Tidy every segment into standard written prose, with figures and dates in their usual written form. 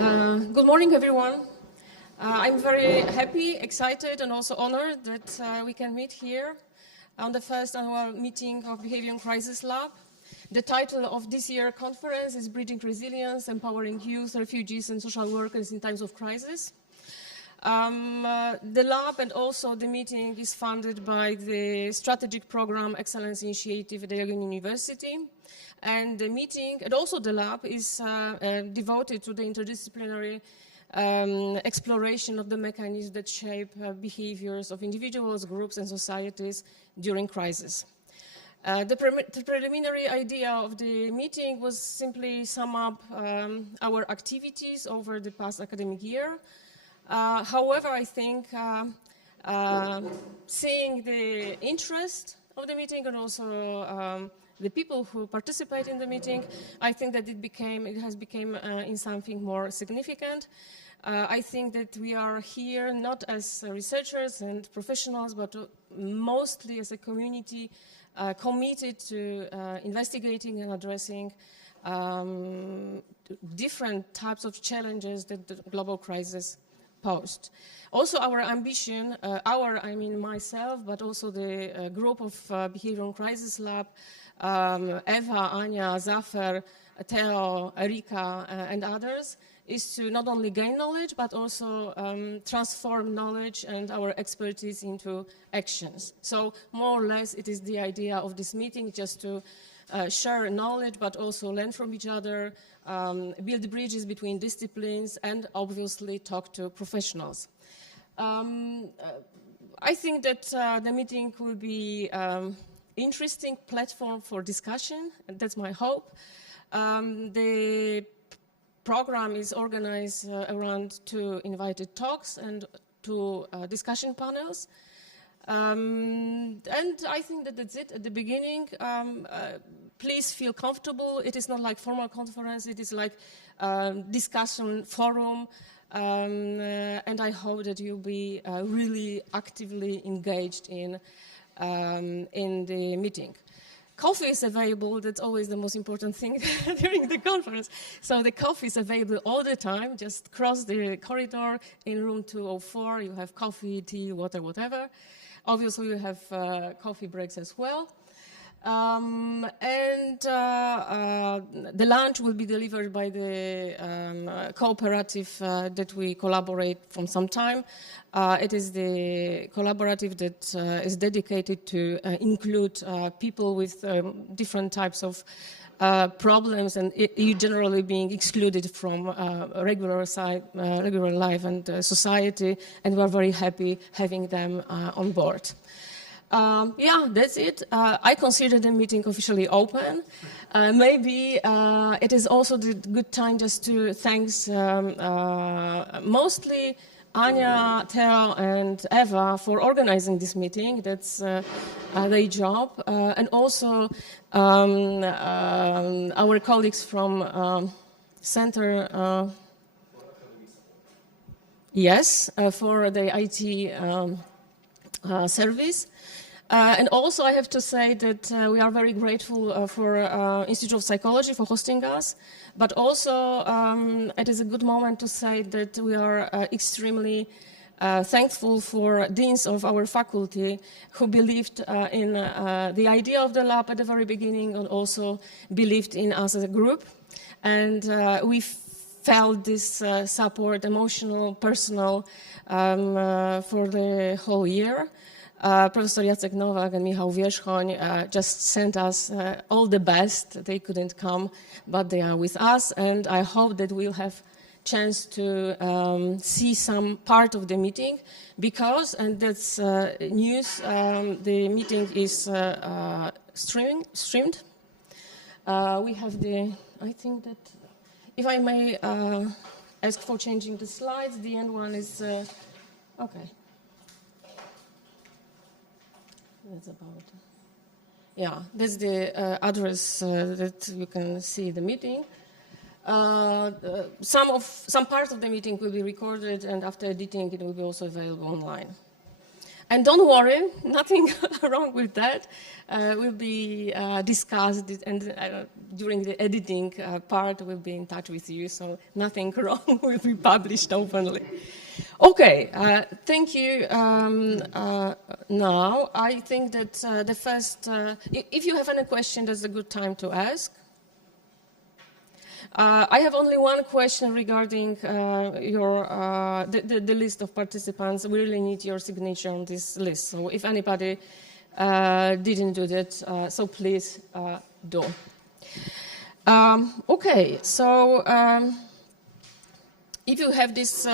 Good morning, everyone. I'm very happy, excited, and also honored that we can meet here on the first annual meeting of Behaviour Crisis Lab. The title of this year's conference is Bridging Resilience, Empowering Youth, Refugees, and Social Workers in Times of Crisis. The lab and also the meeting is funded by the Strategic Program Excellence Initiative at the Jagellonnia University. And the meeting, and also the lab, is devoted to the interdisciplinary exploration of the mechanisms that shape behaviors of individuals, groups, and societies during crisis. The preliminary idea of the meeting was simply sum up our activities over the past academic year. However, I think seeing the interest of the meeting and also the people who participate in the meeting, I think that it has become in something more significant. I think that we are here not as researchers and professionals, but mostly as a community committed to investigating and addressing different types of challenges that the global crisis posed. Also, our ambition, I mean myself, but also the group of Behaviour Crisis Lab, Eva, Anya, Zafer, Theo, Erika, and others, is to not only gain knowledge, but also transform knowledge and our expertise into actions. So more or less, it is the idea of this meeting, just to share knowledge, but also learn from each other, build bridges between disciplines, and obviously talk to professionals. I think that the meeting will be interesting platform for discussion, and that's my hope. The program is organized around 2 invited talks and 2 discussion panels. And I think that that's it at the beginning. Please feel comfortable. It is not like formal conference. It is like discussion forum. And I hope that you'll be really actively engaged in the meeting. Coffee is available. That's always the most important thing during the conference. So the coffee is available all the time. Just cross the corridor in room 204. You have coffee, tea, water, whatever. Obviously, you have coffee breaks as well. The lunch will be delivered by the cooperative that we collaborate from some time. It is the collaborative that is dedicated to include people with different types of problems and generally being excluded from regular life and society, and we're very happy having them on board. Yeah, that's it. I consider the meeting officially open. Maybe it is also the good time just to thank mostly Anya, Theo, and Eva for organizing this meeting. That's their job. And also our colleagues from Center, yes, for the IT service. And also I have to say that we are very grateful for Institute of Psychology for hosting us, but also it is a good moment to say that we are extremely thankful for deans of our faculty who believed in the idea of the lab at the very beginning and also believed in us as a group. And we felt this support, emotional, personal, for the whole year. Professor Jacek Nowak and Michał Wierzchoń just sent us all the best. They couldn't come, but they are with us, and I hope that we'll have chance to see some part of the meeting because, and that's news, the meeting is streamed. We have I think that, if I may ask for changing the slides, the end one is, okay. That's about, yeah, that's the address that you can see the meeting. Some parts of the meeting will be recorded, and after editing, it will be also available online. And don't worry, nothing wrong with that. Will be discussed, and during the editing part, we'll be in touch with you, so nothing wrong will be published openly. Okay, thank you. Now, I think that the first, if you have any question, that's a good time to ask. I have only one question regarding the list of participants. We really need your signature on this list. So if anybody didn't do that, so please do. Okay, so if you have this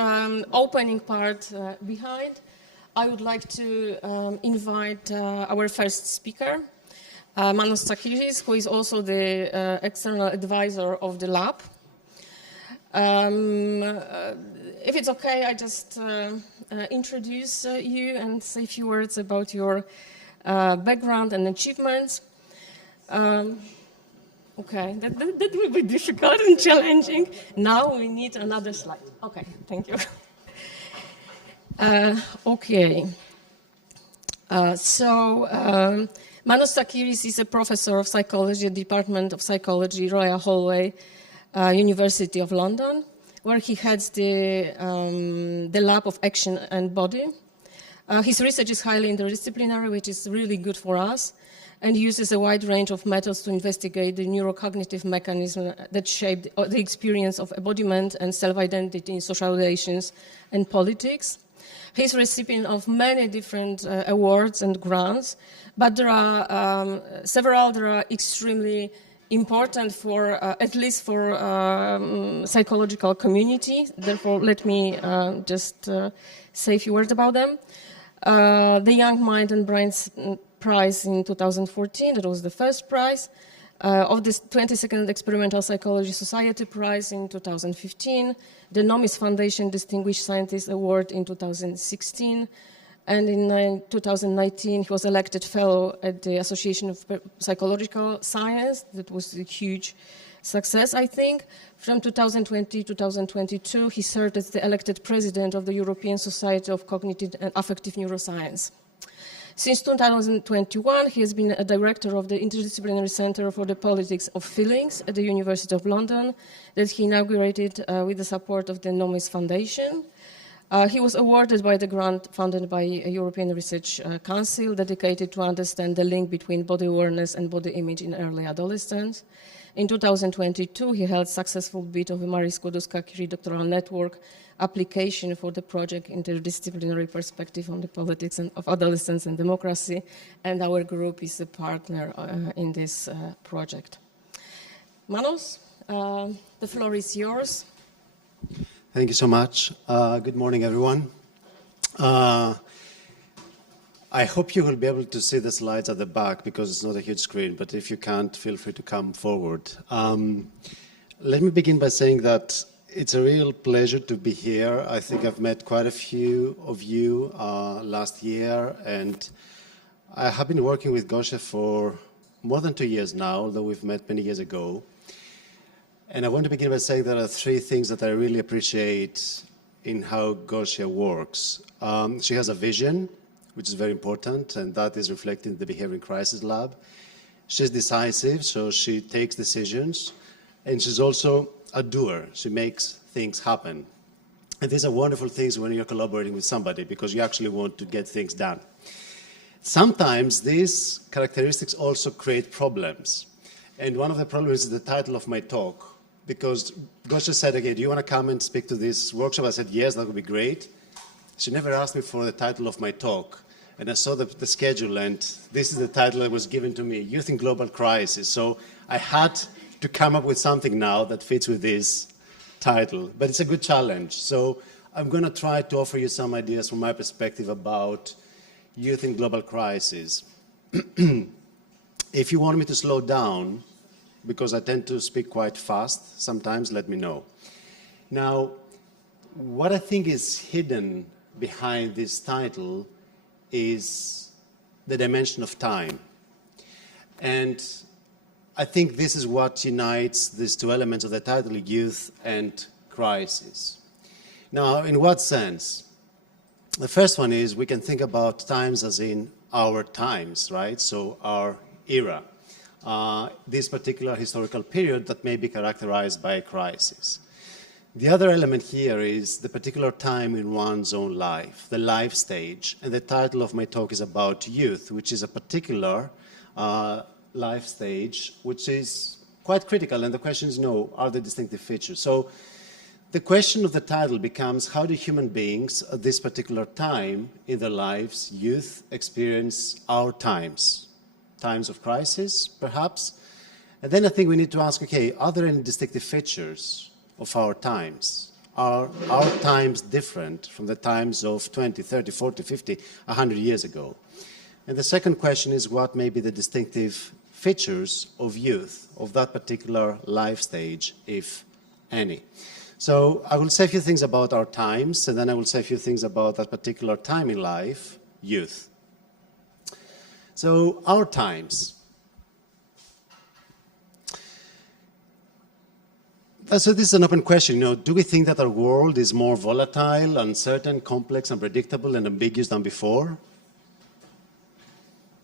opening part behind, I would like to invite our first speaker, Manos Tsakiris, who is also the external advisor of the lab. If it's okay, I just introduce you and say a few words about your background and achievements. Okay, that will be difficult and challenging. Now we need another slide. Okay, thank you. Okay. Manos Tsakiris is a professor of psychology at the Department of Psychology, Royal Holloway, University of London, where he heads the lab of action and body. His research is highly interdisciplinary, which is really good for us, and uses a wide range of methods to investigate the neurocognitive mechanisms that shape the experience of embodiment and self-identity in social relations and politics. He's a recipient of many different awards and grants, but there are several that are extremely important for, at least for psychological community. Therefore, let me just say a few words about them. The Young Mind and Brains Prize in 2014, that was the first prize. Of the 22nd Experimental Psychology Society Prize in 2015, the Nomis Foundation Distinguished Scientist Award in 2016, and in 2019 he was elected fellow at the Association of Psychological Science. That was a huge success, I think. From 2020 to 2022, he served as the elected president of the European Society of Cognitive and Affective Neuroscience. Since 2021, he has been a director of the Interdisciplinary Center for the Politics of Feelings at the University of London that he inaugurated with the support of the Nomis Foundation. He was awarded by the grant funded by a European Research Council dedicated to understand the link between body awareness and body image in early adolescence. In 2022, he held successful bid of a Marie Skłodowska-Curie doctoral network application for the project Interdisciplinary Perspective on the Politics of Adolescence and Democracy, and our group is a partner in this project. Manos, the floor is yours. Thank you so much. Good morning, everyone. I hope you will be able to see the slides at the back because it's not a huge screen, but if you can't, feel free to come forward. Let me begin by saying that it's a real pleasure to be here. I think I've met quite a few of you last year, and I have been working with Gosia for more than 2 years now, although we've met many years ago. And I want to begin by saying there are 3 things that I really appreciate in how Gosia works. She has a vision, which is very important, and that is reflected in the Behaviour in Crisis Lab. She's decisive, so she takes decisions, and she's also a doer. She makes things happen. And these are wonderful things when you're collaborating with somebody because you actually want to get things done. Sometimes these characteristics also create problems. And one of the problems is the title of my talk, because Gosia said, okay, do you want to come and speak to this workshop? I said, yes, that would be great. She never asked me for the title of my talk. And I saw the schedule, and this is the title that was given to me, Youth in Global Crisis. So I had to come up with something now that fits with this title. But it's a good challenge. So I'm going to try to offer you some ideas from my perspective about youth in global crisis. If you want me to slow down, because I tend to speak quite fast sometimes, let me know. Now, what I think is hidden behind this title is the dimension of time. And I think this is what unites these 2 elements of the title, youth and crisis. Now, in what sense? The first one is we can think about times as in our times, right? So our era. This particular historical period that may be characterized by a crisis. The other element here is the particular time in one's own life, the life stage. And the title of my talk is about youth, which is a particular life stage, which is quite critical. And the question is, are there distinctive features? So the question of the title becomes, how do human beings at this particular time in their lives, youth, experience our times? Times of crisis, perhaps? And then I think we need to ask, okay, are there any distinctive features of our times? Are our times different from the times of 20, 30, 40, 50, 100 years ago? And the second question is, what may be the distinctive features of youth, of that particular life stage, if any? So I will say a few things about our times, and then I will say a few things about that particular time in life, youth. So our times. So this is an open question. Do we think that our world is more volatile, uncertain, complex, unpredictable, and ambiguous than before?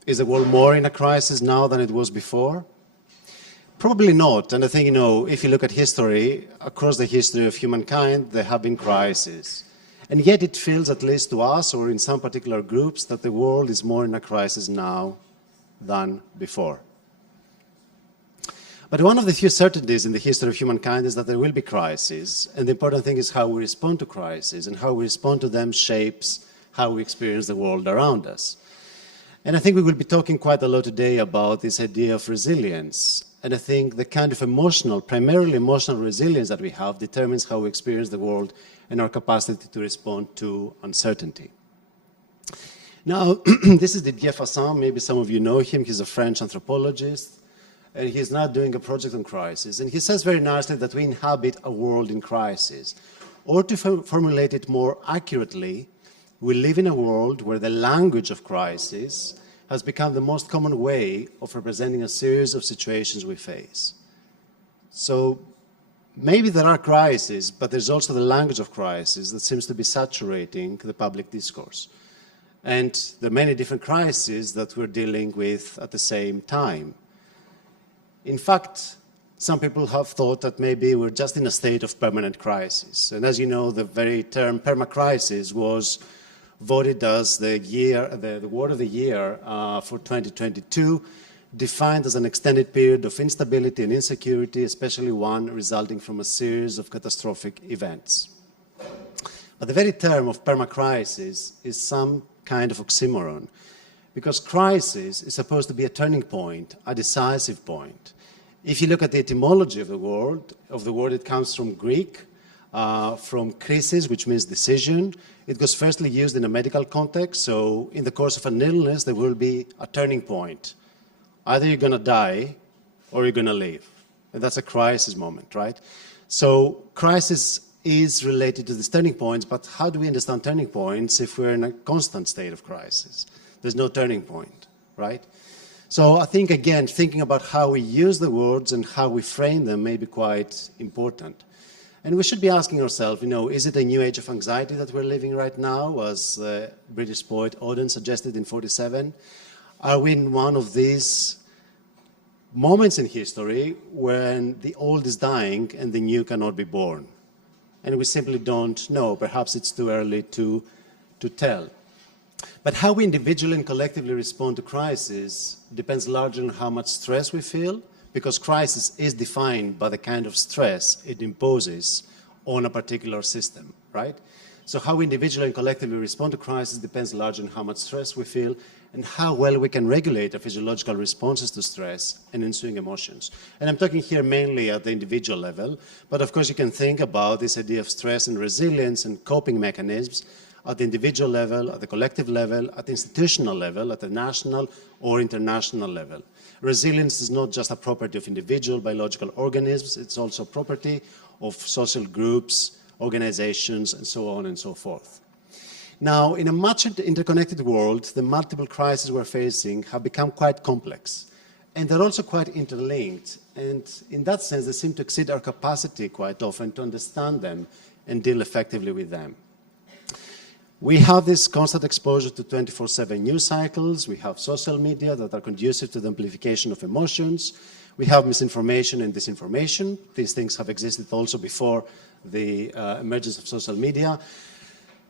Is the world more in a crisis now than it was before? Probably not. And I think, if you look at history, across the history of humankind, there have been crises. And yet it feels, at least to us or in some particular groups, that the world is more in a crisis now than before. But one of the few certainties in the history of humankind is that there will be crises, and the important thing is how we respond to crises, and how we respond to them shapes how we experience the world around us. And I think we will be talking quite a lot today about this idea of resilience. And I think the kind of primarily emotional resilience that we have determines how we experience the world and our capacity to respond to uncertainty. Now, this is Didier Fassin. Maybe some of you know him. He's a French anthropologist. And he's now doing a project on crisis. And he says very nicely that we inhabit a world in crisis. Or to formulate it more accurately, we live in a world where the language of crisis has become the most common way of representing a series of situations we face. So maybe there are crises, but there's also the language of crisis that seems to be saturating the public discourse. And there are many different crises that we're dealing with at the same time. In fact, some people have thought that maybe we're just in a state of permanent crisis. And as you know, the very term permacrisis was voted as the word of the year for 2022, defined as an extended period of instability and insecurity, especially one resulting from a series of catastrophic events. But the very term of permacrisis is some kind of oxymoron, because crisis is supposed to be a turning point, a decisive point. If you look at the etymology of the word, it comes from Greek, from krisis, which means decision. It was firstly used in a medical context, so in the course of an illness, there will be a turning point. Either you're going to die, or you're going to live. And that's a crisis moment, right? So crisis is related to these turning points, but how do we understand turning points if we're in a constant state of crisis? There's no turning point, right? So I think, again, thinking about how we use the words and how we frame them may be quite important. And we should be asking ourselves, is it a new age of anxiety that we're living right now, as the British poet Auden suggested in 1947? Are we in one of these moments in history when the old is dying and the new cannot be born? And we simply don't know. Perhaps it's too early to tell. But how we individually and collectively respond to crisis depends largely on how much stress we feel, because crisis is defined by the kind of stress it imposes on a particular system, right? So how we individually and collectively respond to crisis depends largely on how much stress we feel and how well we can regulate our physiological responses to stress and ensuing emotions. And I'm talking here mainly at the individual level, but of course you can think about this idea of stress and resilience and coping mechanisms at the individual level, at the collective level, at the institutional level, at the national or international level. Resilience is not just a property of individual biological organisms, it's also property of social groups, organizations, and so on and so forth. Now, in a much interconnected world, the multiple crises we're facing have become quite complex. And they're also quite interlinked. And in that sense, they seem to exceed our capacity quite often to understand them and deal effectively with them. We have this constant exposure to 24/7 news cycles. We have social media that are conducive to the amplification of emotions. We have misinformation and disinformation. These things have existed also before the emergence of social media.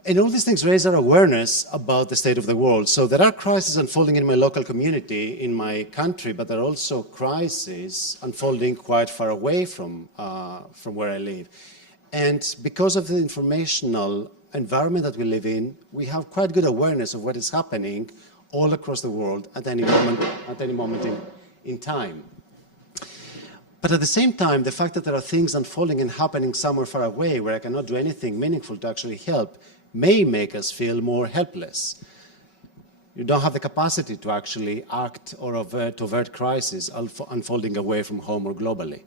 And all these things raise our awareness about the state of the world. So there are crises unfolding in my local community, in my country, but there are also crises unfolding quite far away from where I live. And because of the informational environment that we live in, we have quite good awareness of what is happening all across the world at any moment in time. But at the same time, the fact that there are things unfolding and happening somewhere far away where I cannot do anything meaningful to actually help may make us feel more helpless. You don't have the capacity to actually act or avert crises unfolding away from home or globally.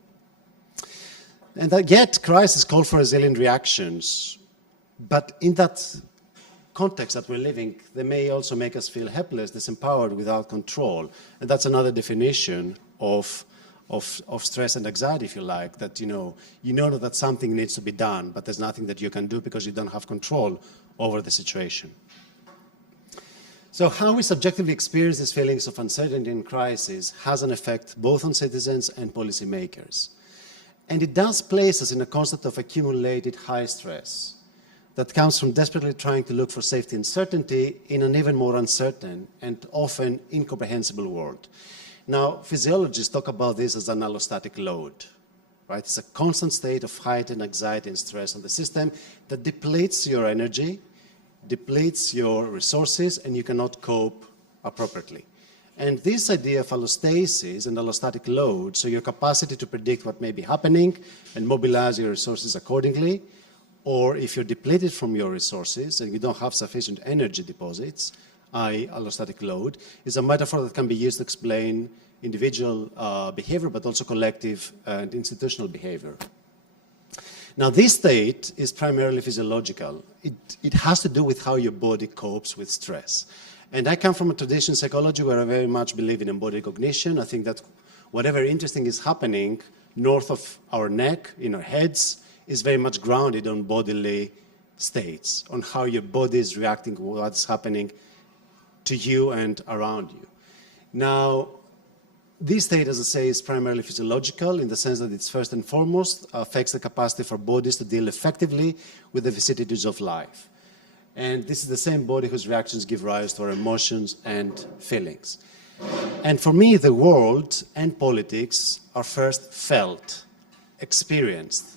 And yet, crises call for resilient reactions. But in that context that we're living, they may also make us feel helpless, disempowered, without control. And that's another definition of stress and anxiety, if you like, that you know that something needs to be done, but there's nothing that you can do because you don't have control over the situation. So how we subjectively experience these feelings of uncertainty and crisis has an effect both on citizens and policymakers. And it does place us in a constant of accumulated high stress that comes from desperately trying to look for safety and certainty in an even more uncertain and often incomprehensible world. Now, physiologists talk about this as an allostatic load, right? It's a constant state of heightened anxiety and stress on the system that depletes your energy, depletes your resources, and you cannot cope appropriately. And this idea of allostasis and allostatic load, so your capacity to predict what may be happening and mobilize your resources accordingly, or if you're depleted from your resources and you don't have sufficient energy deposits, i.e. allostatic load, is a metaphor that can be used to explain individual behavior, but also collective and institutional behavior. Now, this state is primarily physiological. It has to do with how your body copes with stress. And I come from a tradition in psychology where I very much believe in embodied cognition. I think that whatever interesting is happening north of our neck, in our heads, is very much grounded on bodily states, on how your body is reacting to what's happening to you and around you. Now, this state, as I say, is primarily physiological in the sense that it's first and foremost affects the capacity for bodies to deal effectively with the vicissitudes of life. And this is the same body whose reactions give rise to our emotions and feelings. And for me, the world and politics are first felt, experienced,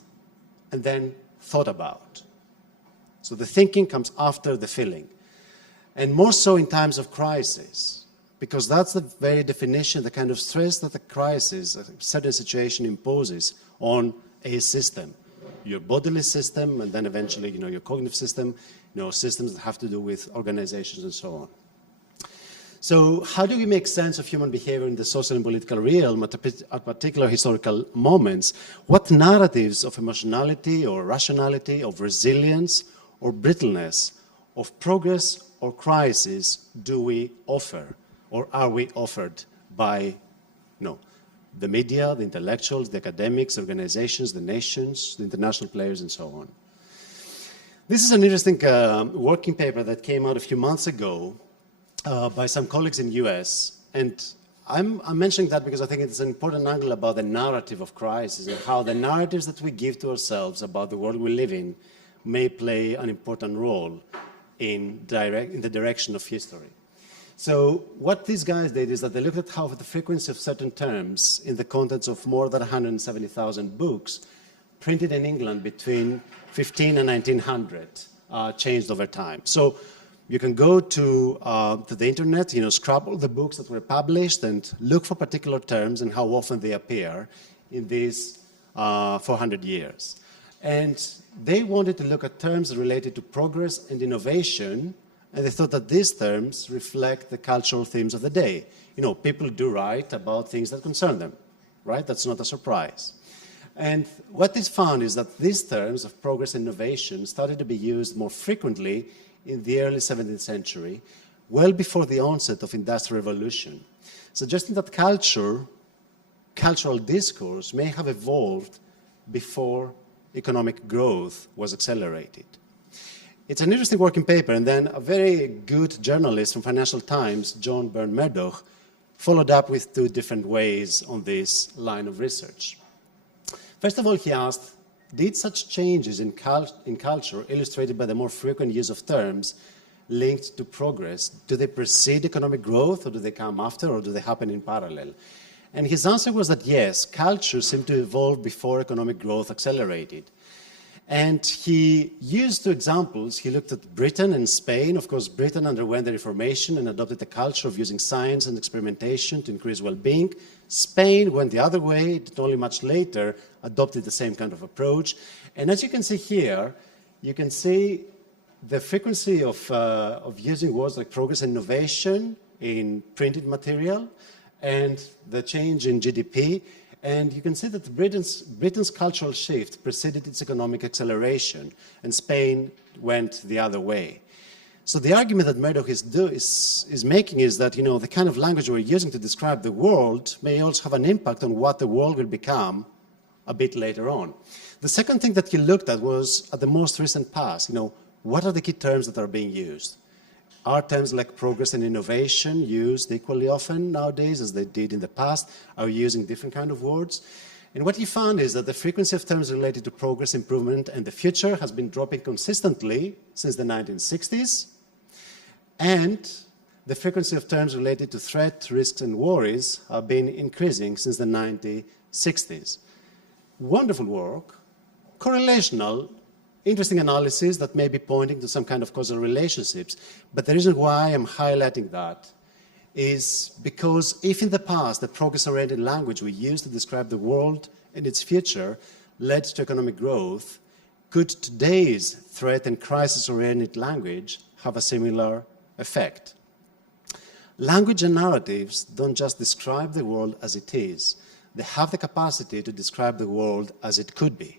and then thought about. So the thinking comes after the feeling. And more so in times of crisis, because that's the very definition, the kind of stress that a crisis, a certain situation imposes on a system. Your bodily system, and then eventually, your cognitive system, systems that have to do with organizations and so on. So how do we make sense of human behavior in the social and political realm at particular historical moments? What narratives of emotionality or rationality, of resilience or brittleness, of progress or crisis do we offer, or are we offered by the media, the intellectuals, the academics, organizations, the nations, the international players, and so on? This is an interesting working paper that came out a few months ago by some colleagues in the US. And I'm mentioning that because I think it's an important angle about the narrative of crisis and how the narratives that we give to ourselves about the world we live in may play an important role in the direction of history. So what these guys did is that they looked at how the frequency of certain terms in the contents of more than 170,000 books printed in England between 15 and 1900 changed over time. So you can go to the internet, scrub all the books that were published and look for particular terms and how often they appear in these 400 years. And they wanted to look at terms related to progress and innovation, and they thought that these terms reflect the cultural themes of the day. People do write about things that concern them, right? That's not a surprise. And what is found is that these terms of progress and innovation started to be used more frequently in the early 17th century, well before the onset of Industrial Revolution, suggesting that cultural discourse may have evolved before economic growth was accelerated. It's an interesting working paper, and then a very good journalist from Financial Times, John Byrne Murdoch, followed up with 2 different ways on this line of research. First of all, he asked, did such changes in culture, illustrated by the more frequent use of terms linked to progress, do they precede economic growth, or do they come after, or do they happen in parallel? And his answer was that yes, culture seemed to evolve before economic growth accelerated. And he used 2 examples. He looked at Britain and Spain. Of course, Britain underwent the Reformation and adopted a culture of using science and experimentation to increase well-being. Spain went the other way, it only much later adopted the same kind of approach. And as you can see here, you can see the frequency of using words like progress and innovation in printed material, and the change in GDP. And you can see that Britain's cultural shift preceded its economic acceleration, and Spain went the other way. So the argument that Murdoch is making is that, the kind of language we're using to describe the world may also have an impact on what the world will become a bit later on. The second thing that he looked at was at the most recent past. What are the key terms that are being used? Are terms like progress and innovation used equally often nowadays as they did in the past? Are we using different kind of words? And what he found is that the frequency of terms related to progress, improvement, and the future has been dropping consistently since the 1960s. And the frequency of terms related to threat, risks, and worries have been increasing since the 1960s. Wonderful work, correlational, interesting analysis that may be pointing to some kind of causal relationships. But the reason why I'm highlighting that is because if in the past the progress-oriented language we used to describe the world and its future led to economic growth, could today's threat and crisis-oriented language have a similar effect? Language and narratives don't just describe the world as it is. They have the capacity to describe the world as it could be.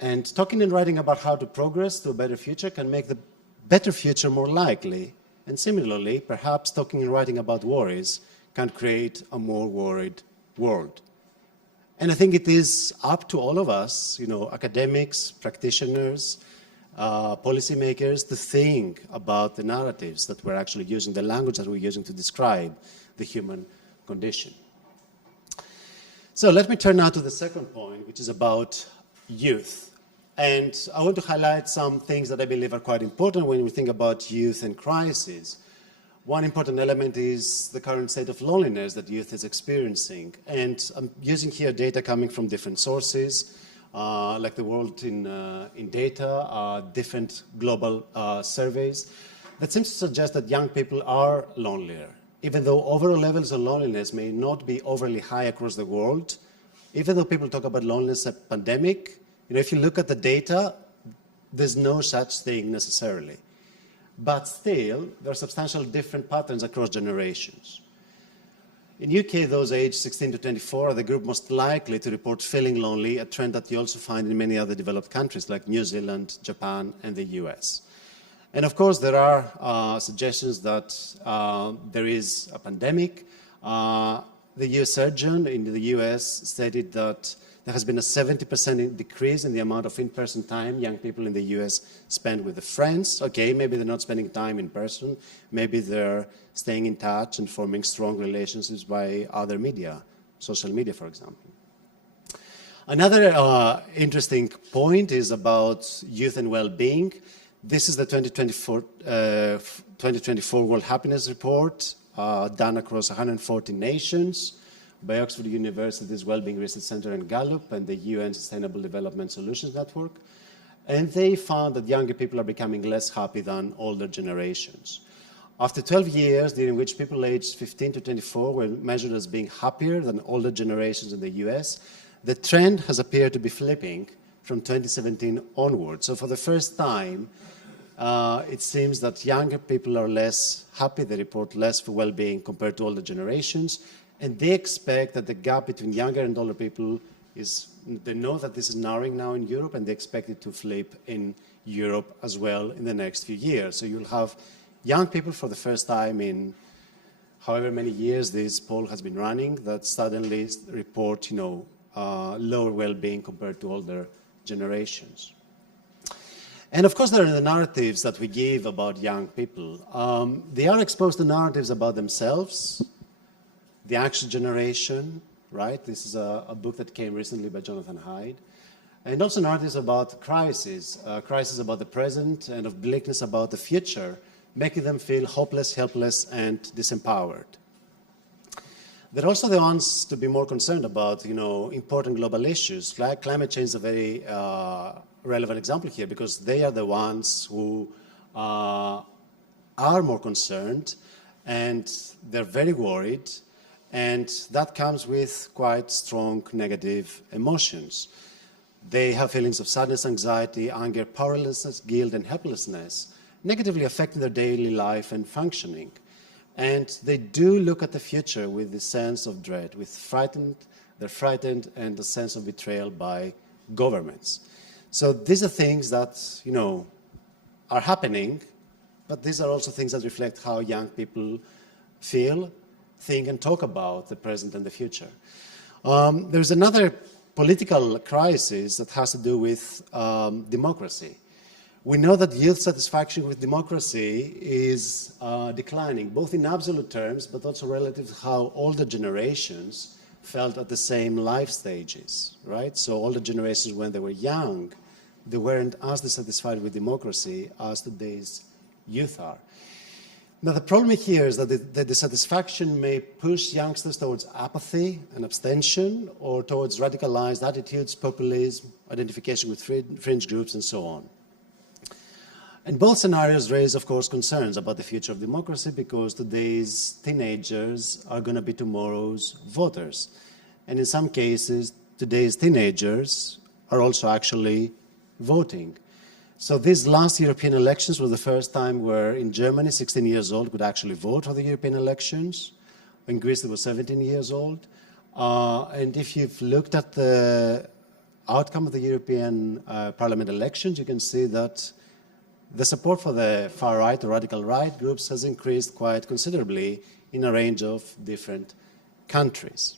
And talking and writing about how to progress to a better future can make the better future more likely. And similarly, perhaps talking and writing about worries can create a more worried world. And I think it is up to all of us, academics, practitioners, policymakers, to think about the narratives that we're actually using, the language that we're using to describe the human condition. So let me turn now to the second point, which is about youth. And I want to highlight some things that I believe are quite important when we think about youth and crisis. One important element is the current state of loneliness that youth is experiencing. And I'm using here data coming from different sources, like the World in Data, different global surveys, that seems to suggest that young people are lonelier. Even though overall levels of loneliness may not be overly high across the world, even though people talk about loneliness as a pandemic, if you look at the data, there's no such thing necessarily. But still, there are substantial different patterns across generations. In UK, those aged 16 to 24 are the group most likely to report feeling lonely, a trend that you also find in many other developed countries like New Zealand, Japan, and the US. And of course, there are suggestions that there is a pandemic. The US surgeon in the US stated that there has been a 70% decrease in the amount of in-person time young people in the US spend with their friends. Okay, maybe they're not spending time in person. Maybe they're staying in touch and forming strong relationships by other media, social media, for example. Another interesting point is about youth and well-being. This is the 2024 World Happiness Report done across 140 nations by Oxford University's Wellbeing Research Center and Gallup and the UN Sustainable Development Solutions Network. And they found that younger people are becoming less happy than older generations. After 12 years, during which people aged 15 to 24 were measured as being happier than older generations in the US, the trend has appeared to be flipping from 2017 onwards. So for the first time, it seems that younger people are less happy, they report less for well-being compared to older generations, and they expect that the gap between younger and older people they know that this is narrowing now in Europe, and they expect it to flip in Europe as well in the next few years. So you'll have young people for the first time in however many years this poll has been running that suddenly report, lower well-being compared to older generations. And of course, there are the narratives that we give about young people. They are exposed to narratives about themselves, the action generation, right? This is a book that came recently by Jonathan Haidt. And also narratives about crisis about the present and of bleakness about the future, making them feel hopeless, helpless, and disempowered. They're also the ones to be more concerned about, important global issues. Climate change is a very relevant example here because they are the ones who are more concerned and they're very worried, and that comes with quite strong negative emotions. They have feelings of sadness, anxiety, anger, powerlessness, guilt, and helplessness, negatively affecting their daily life and functioning. And they do look at the future with this sense of dread, they're frightened, and a sense of betrayal by governments. So these are things that, are happening, but these are also things that reflect how young people feel, think, and talk about the present and the future. There's another political crisis that has to do with democracy. We know that youth satisfaction with democracy is declining, both in absolute terms, but also relative to how older generations felt at the same life stages, right? So older generations, when they were young, they weren't as dissatisfied with democracy as today's youth are. Now, the problem here is that the dissatisfaction may push youngsters towards apathy and abstention, or towards radicalized attitudes, populism, identification with fringe groups, and so on. And both scenarios raise, of course, concerns about the future of democracy, because today's teenagers are going to be tomorrow's voters. And in some cases, today's teenagers are also actually voting. So these last European elections were the first time where in Germany 16 years old could actually vote for the European elections. In Greece it was 17 years old. And if you've looked at the outcome of the European Parliament elections, you can see that the support for the far right or radical right groups has increased quite considerably in a range of different countries.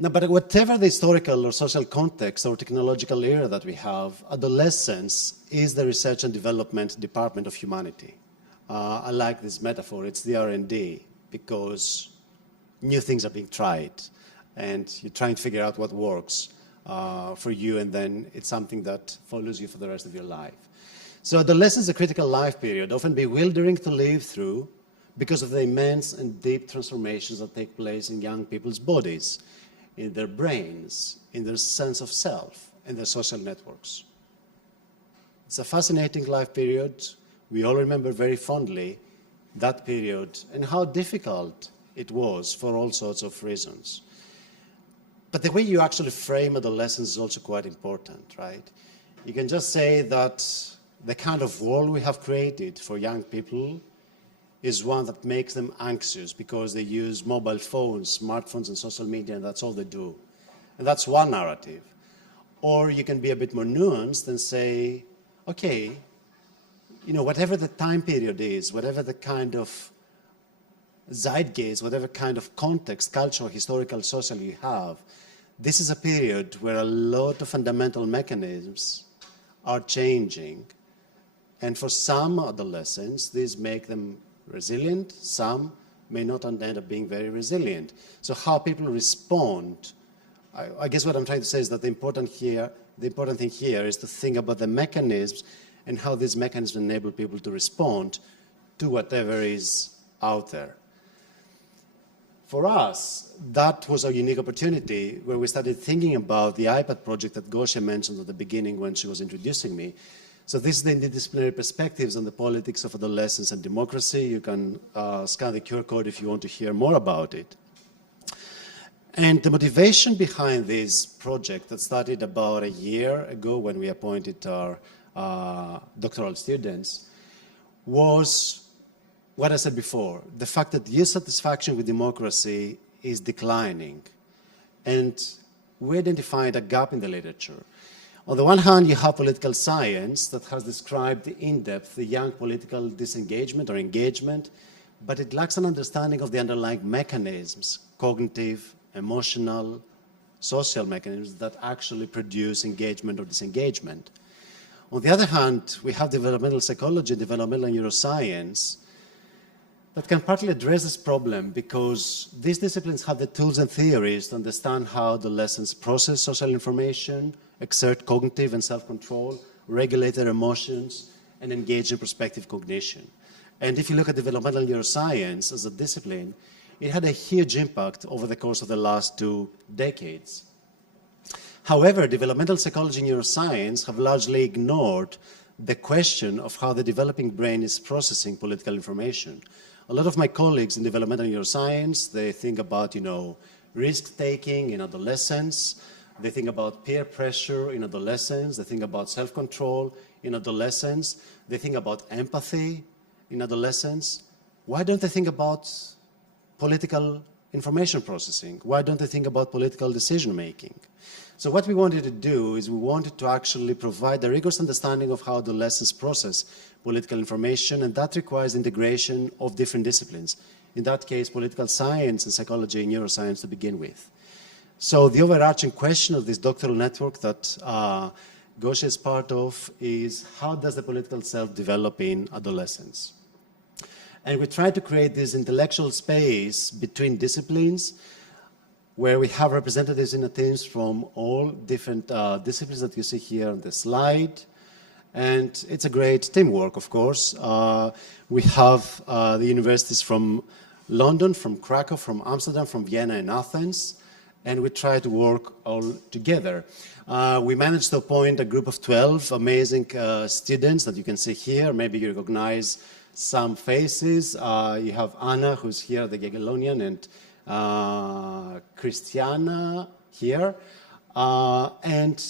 Now, but whatever the historical or social context or technological era that we have, adolescence is the research and development department of humanity. I like this metaphor. It's the R&D, because new things are being tried, and you're trying to figure out what works for you, and then it's something that follows you for the rest of your life. So adolescence is a critical life period, often bewildering to live through because of the immense and deep transformations that take place in young people's bodies, in their brains, in their sense of self, in their social networks. It's a fascinating life period. We all remember very fondly that period and how difficult it was for all sorts of reasons. But the way you actually frame adolescence is also quite important, right? You can just say that the kind of world we have created for young people is one that makes them anxious because they use mobile phones, smartphones, and social media, and that's all they do. And that's one narrative. Or you can be a bit more nuanced and say, okay, whatever the time period is, whatever the kind of zeitgeist, whatever kind of context, cultural, historical, social you have, this is a period where a lot of fundamental mechanisms are changing. And for some adolescents, these make them resilient. Some may not end up being very resilient. So how people respond, I guess what I'm trying to say is that the important thing here is to think about the mechanisms and how these mechanisms enable people to respond to whatever is out there. For us, that was a unique opportunity where we started thinking about the iPad project that Gosia mentioned at the beginning when she was introducing me. So this is the interdisciplinary perspectives on the politics of adolescence and democracy. You can scan the QR code if you want to hear more about it. And the motivation behind this project that started about a year ago when we appointed our doctoral students was what I said before, the fact that youth satisfaction with democracy is declining. And we identified a gap in the literature. On the one hand, you have political science that has described in depth the young political disengagement or engagement, but it lacks an understanding of the underlying mechanisms, cognitive, emotional, social mechanisms that actually produce engagement or disengagement. On the other hand, we have developmental psychology, developmental neuroscience, that can partly address this problem because these disciplines have the tools and theories to understand how adolescents process social information, exert cognitive and self-control, regulate their emotions, and engage in prospective cognition. And if you look at developmental neuroscience as a discipline, it had a huge impact over the course of the last 2 decades. However, developmental psychology and neuroscience have largely ignored the question of how the developing brain is processing political information. A lot of my colleagues in developmental neuroscience, they think about, risk-taking in adolescence. They think about peer pressure in adolescence. They think about self-control in adolescence. They think about empathy in adolescence. Why don't they think about political information processing? Why don't they think about political decision-making? So what we wanted to do is we wanted to actually provide a rigorous understanding of how adolescents process political information, and that requires integration of different disciplines. In that case, political science and psychology and neuroscience to begin with. So the overarching question of this doctoral network that Gosha is part of is how does the political self develop in adolescence? And we try to create this intellectual space between disciplines where we have representatives in the teams from all different disciplines that you see here on the slide. And it's a great teamwork, of course. We have the universities from London, from Krakow, from Amsterdam, from Vienna and Athens, and we try to work all together. We managed to appoint a group of 12 amazing students that you can see here. Maybe you recognize some faces. You have Anna, who's here at the Jagiellonian, and Christiana here. And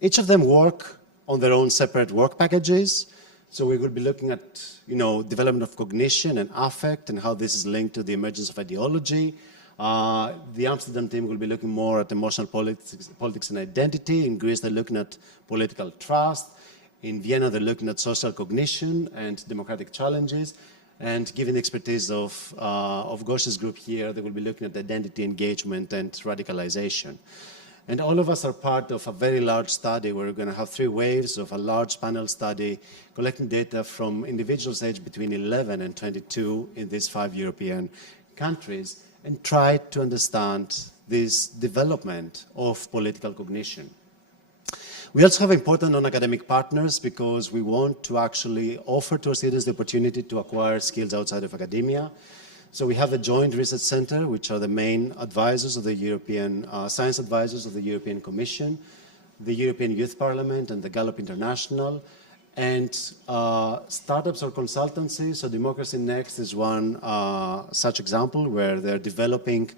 each of them work on their own separate work packages. So we will be looking at, development of cognition and affect and how this is linked to the emergence of ideology. The Amsterdam team will be looking more at emotional politics and identity. In Greece, they're looking at political trust. In Vienna, they're looking at social cognition and democratic challenges. And given the expertise of Gosha's group here, they will be looking at identity, engagement, and radicalization. And all of us are part of a very large study where we're going to have 3 waves of a large panel study collecting data from individuals aged between 11 and 22 in these 5 European countries and try to understand this development of political cognition. We also have important non-academic partners because we want to actually offer to our students the opportunity to acquire skills outside of academia. So we have the Joint Research Center, which are the main advisors of the European, science advisors of the European Commission, the European Youth Parliament, and the Gallup International, and startups or consultancies. So Democracy Next is one such example where they're developing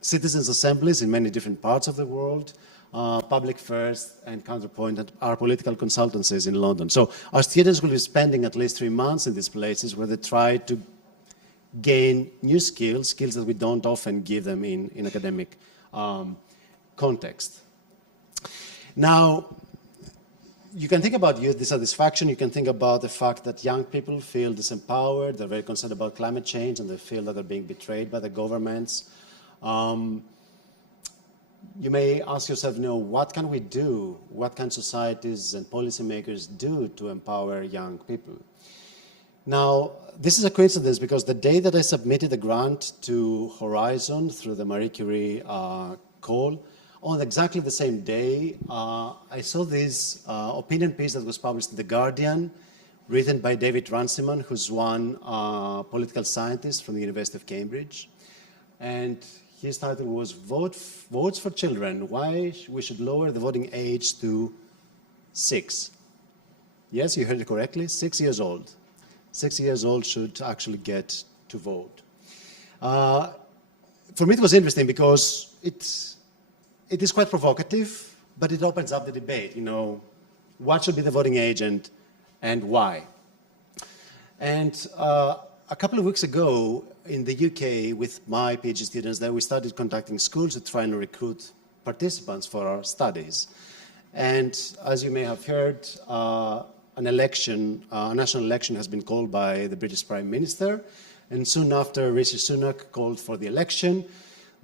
citizens' assemblies in many different parts of the world. Public First and Counterpoint are political consultancies in London. So our students will be spending at least 3 months in these places where they try to gain new skills that we don't often give them in academic context. Now, you can think about youth dissatisfaction. You can think about the fact that young people feel disempowered. They're very concerned about climate change, and they feel that they're being betrayed by the governments. You may ask yourself, what can we do? What can societies and policymakers do to empower young people? Now, this is a coincidence because the day that I submitted the grant to Horizon through the Marie Curie call, on exactly the same day, I saw this opinion piece that was published in The Guardian, written by David Runciman, who's one political scientist from the University of Cambridge. And his title was Votes for Children, Why We Should Lower the Voting Age to 6. Yes, you heard it correctly, 6 years old. 6 years old should actually get to vote. For me, it was interesting because it is quite provocative, but it opens up the debate. What should be the voting age and why? And a couple of weeks ago in the UK, with my PhD students there, we started contacting schools to try and recruit participants for our studies. And as you may have heard, an election, a national election has been called by the British Prime Minister, and soon after Rishi Sunak called for the election.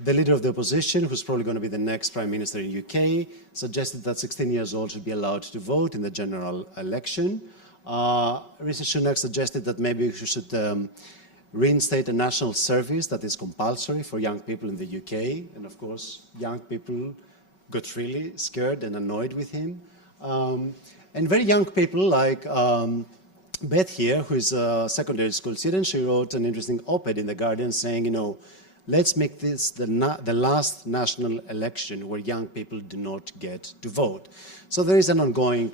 The leader of the opposition, who's probably going to be the next prime minister in UK, suggested that 16 years old should be allowed to vote in the general election. Rishi Sunak suggested that maybe we should reinstate a national service that is compulsory for young people in the UK. And of course, young people got really scared and annoyed with him. And very young people like Beth here, who is a secondary school student, she wrote an interesting op-ed in The Guardian saying, you know, let's make this the last national election where young people do not get to vote. So there is an ongoing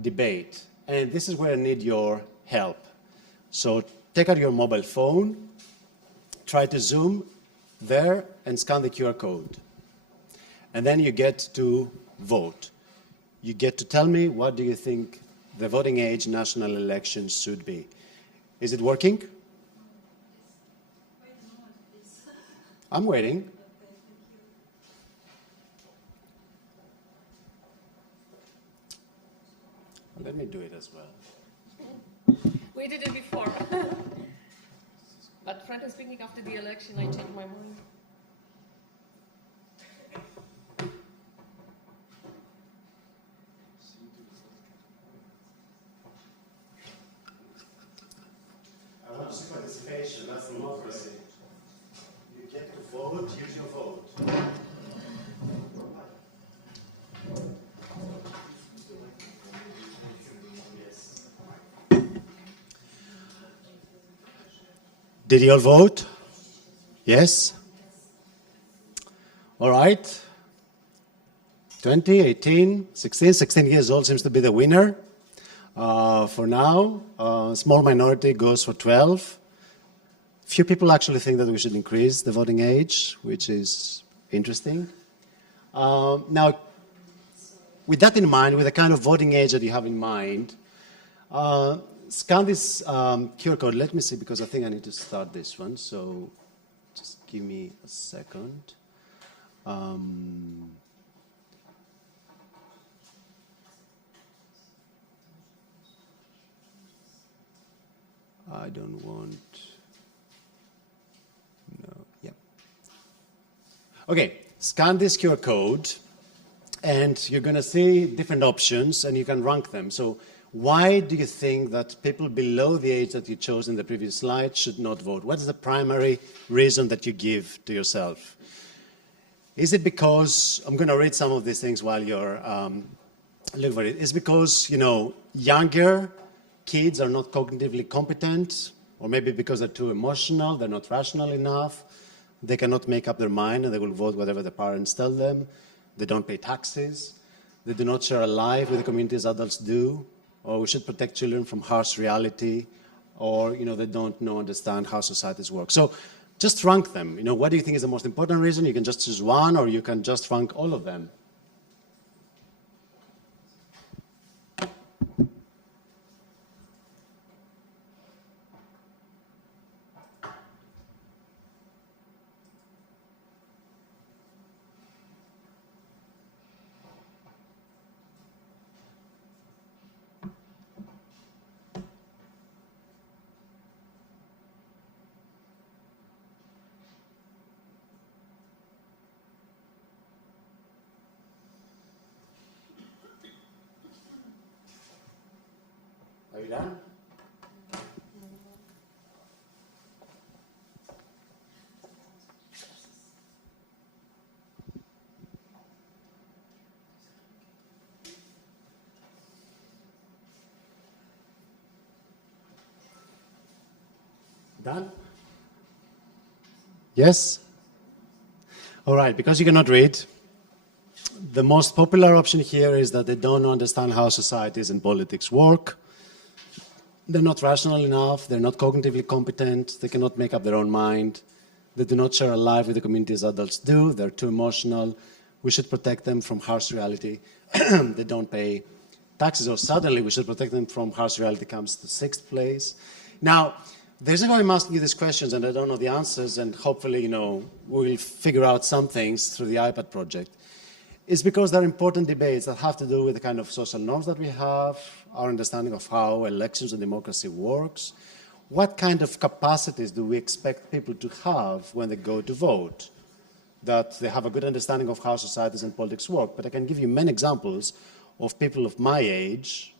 debate. And this is where I need your help. So take out your mobile phone, try to zoom there and scan the QR code. And then you get to vote. You get to tell me what do you think the voting age national elections should be. Is it working? I'm waiting. Let me do it as well. We did it before. But frankly speaking, after the election, I changed my mind. I want to see participation, that's democracy. You get to vote, use your vote. Did you all vote? Yes? All right. 20, 18, 16. 16 years old seems to be the winner. For now, a small minority goes for 12. Few people actually think that we should increase the voting age, which is interesting. Now, with that in mind, with the kind of voting age that you have in mind, scan this QR code. Let me see, because I think I need to start this one. So just give me a second. I don't want, no, yeah. Okay, scan this QR code, and you're going to see different options, and you can rank them. So why do you think that people below the age that you chose in the previous slide should not vote? What is the primary reason that you give to yourself? Is it because, I'm going to read some of these things while you're looking for it. Is it because, you know, younger kids are not cognitively competent, or maybe because they're too emotional, they're not rational enough, they cannot make up their mind and they will vote whatever the parents tell them, they don't pay taxes, they do not share a life with the community as adults do, or we should protect children from harsh reality, or, you know, they don't understand how societies work. So just rank them. You know, what do you think is the most important reason? You can just choose one, or you can just rank all of them. Are you done? Done? Yes? All right, because you cannot read, the most popular option here is that they don't understand how societies and politics work. They're not rational enough, they're not cognitively competent, they cannot make up their own mind, they do not share a life with the community as adults do, they're too emotional, we should protect them from harsh reality, they don't pay taxes, or suddenly we should protect them from harsh reality comes to 6th place. Now, the reason why I'm asking you these questions, and I don't know the answers, and hopefully, you know, we'll figure out some things through the iPad project, is because there are important debates that have to do with the kind of social norms that we have, our understanding of how elections and democracy works. What kind of capacities do we expect people to have when they go to vote? that they have a good understanding of how societies and politics work. But I can give you many examples of people of my age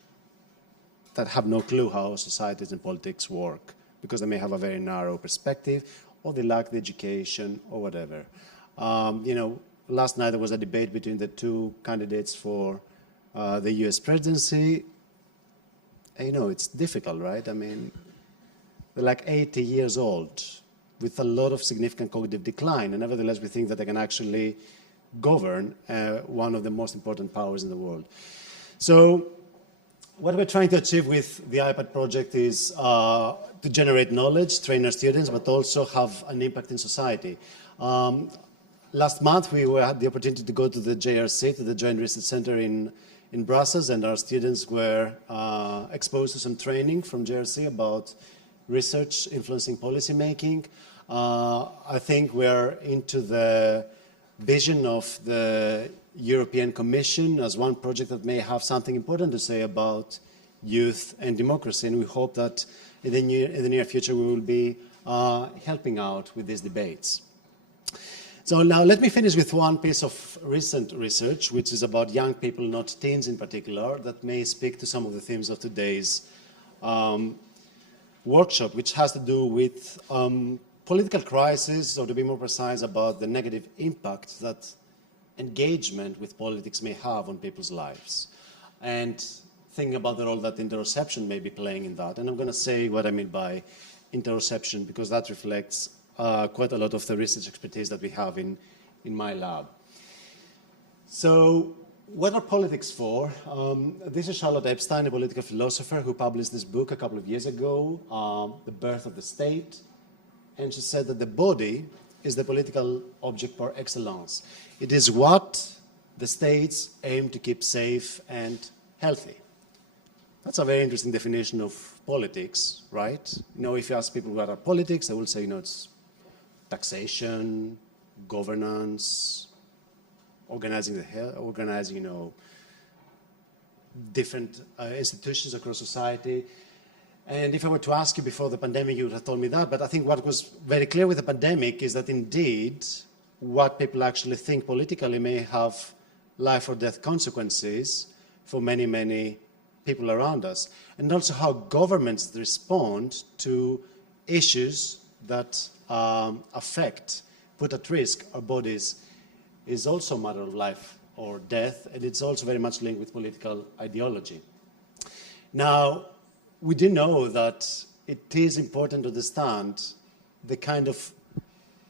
that have no clue how societies and politics work because they may have a very narrow perspective or they lack the education or whatever. You know, last night there was a debate between the two candidates for the US presidency. And, you know, it's difficult, right? I mean, they're like 80 years old with a lot of significant cognitive decline, and nevertheless we think that they can actually govern one of the most important powers in the world. So what we're trying to achieve with the iPad project is to generate knowledge, train our students, but also have an impact in society. Last month we had the opportunity to go to the JRC, to the Joint Research Center in Brussels, and our students were exposed to some training from JRC about research influencing policy making. I think we're into the vision of the European Commission as one project that may have something important to say about youth and democracy, and we hope that in the near future we will be helping out with these debates. So now let me finish with one piece of recent research, which is about young people, not teens in particular, that may speak to some of the themes of today's workshop, which has to do with political crisis, or to be more precise, about the negative impact that engagement with politics may have on people's lives, and thinking about the role that interoception may be playing in that. And I'm going to say what I mean by interoception, because that reflects quite a lot of the research expertise that we have in my lab. So what are politics for? This is Charlotte Epstein, a political philosopher who published this book a couple of years ago, The Birth of the State. And she said that the body is the political object par excellence. It is what the states aim to keep safe and healthy. That's a very interesting definition of politics, right? You know, if you ask people what are politics, they will say, you know, it's taxation, governance, organizing you know, different institutions across society. And if I were to ask you before the pandemic, you would have told me that. But I think what was very clear with the pandemic is that indeed what people actually think politically may have life or death consequences for many, many people around us. And also how governments respond to issues that affect, put at risk our bodies is also a matter of life or death, and it's also very much linked with political ideology. Now, we do know that it is important to understand the kind of